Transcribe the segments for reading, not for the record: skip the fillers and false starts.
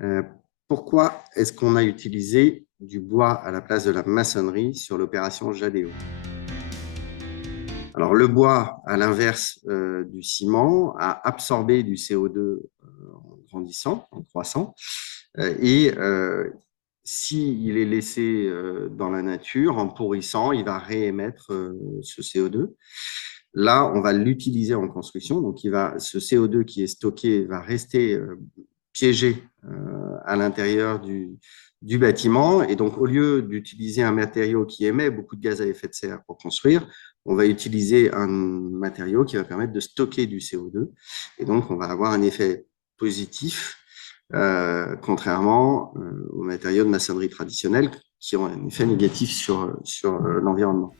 Euh, Pourquoi est-ce qu'on a utilisé du bois à la place de la maçonnerie sur l'opération Jadéo? Alors, le bois, à l'inverse du ciment, a absorbé du CO2 en grandissant, en croissant, s'il est laissé dans la nature, en pourrissant, il va réémettre ce CO2. Là, on va l'utiliser en construction. Donc, ce CO2 qui est stocké va rester piégé à l'intérieur du bâtiment. Et donc, au lieu d'utiliser un matériau qui émet beaucoup de gaz à effet de serre pour construire, on va utiliser un matériau qui va permettre de stocker du CO2. Et donc, on va avoir un effet positif, contrairement aux matériaux de maçonnerie traditionnels qui ont un effet négatif sur l'environnement.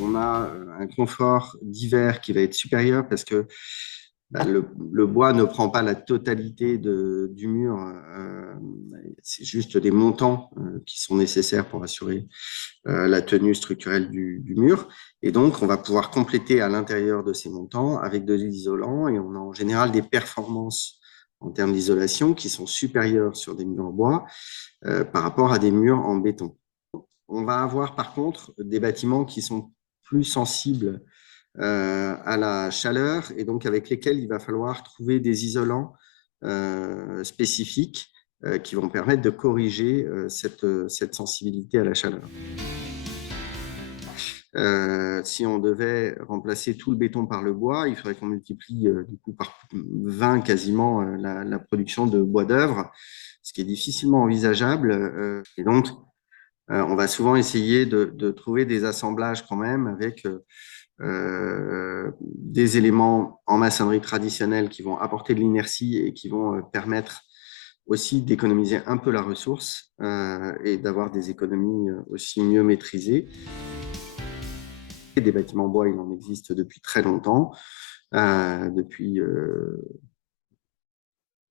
On a un confort d'hiver qui va être supérieur parce que le bois ne prend pas la totalité du mur. C'est juste des montants qui sont nécessaires pour assurer la tenue structurelle du mur. Et donc, on va pouvoir compléter à l'intérieur de ces montants avec de l'isolant et on a en général des performances en termes d'isolation qui sont supérieures sur des murs en bois par rapport à des murs en béton. On va avoir par contre des bâtiments qui sont plus sensibles à la chaleur et donc avec lesquels il va falloir trouver des isolants spécifiques qui vont permettre de corriger cette sensibilité à la chaleur. Si on devait remplacer tout le béton par le bois, il faudrait qu'on multiplie du coup par 20 quasiment la production de bois d'œuvre, ce qui est difficilement envisageable. Et donc, on va souvent essayer de trouver des assemblages quand même avec des éléments en maçonnerie traditionnelle qui vont apporter de l'inertie et qui vont permettre aussi d'économiser un peu la ressource et d'avoir des économies aussi mieux maîtrisées. Des bâtiments en bois, il en existe depuis très longtemps, depuis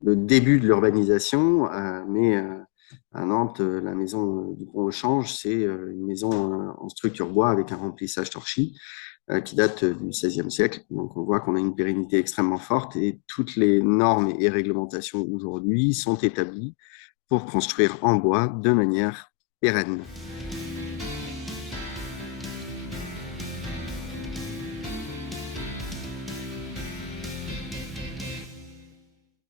le début de l'urbanisation, mais à Nantes, la maison du Pont au Change, c'est une maison en structure bois avec un remplissage torchis qui date du XVIe siècle. Donc on voit qu'on a une pérennité extrêmement forte et toutes les normes et réglementations aujourd'hui sont établies pour construire en bois de manière pérenne.